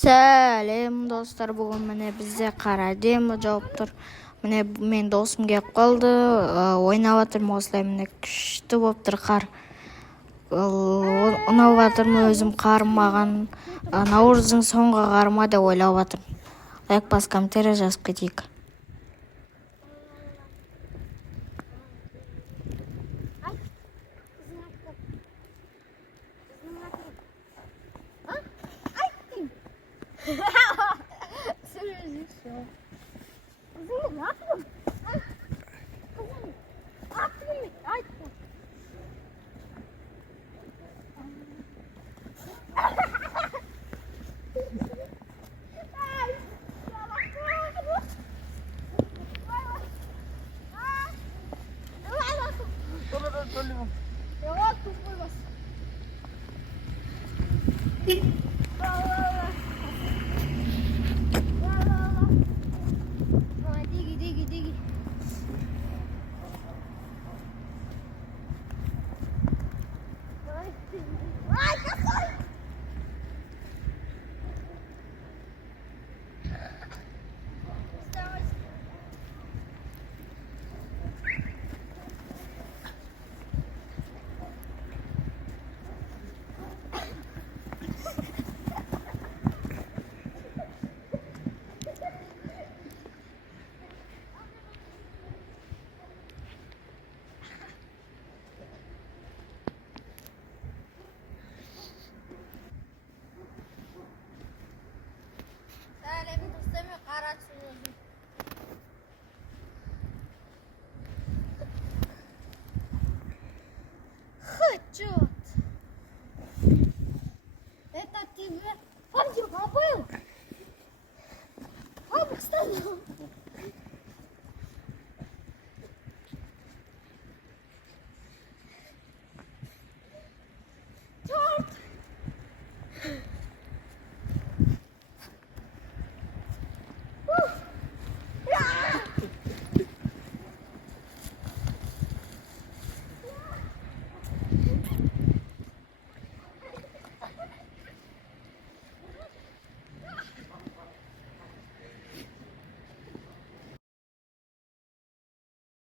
Сәлем достар, бүгін міне бізде қара демо жауып тұр. Міне мен досым келіп қалды, ойнап жатырмын осылай, міне күшті болып тұр қар. Ұнап жатырмын өзім қарым маған. Наурыздың соңғы қарыма деп ойлап жатырмын. Лайк бас, комментарий жазып кетейік. Слышишь?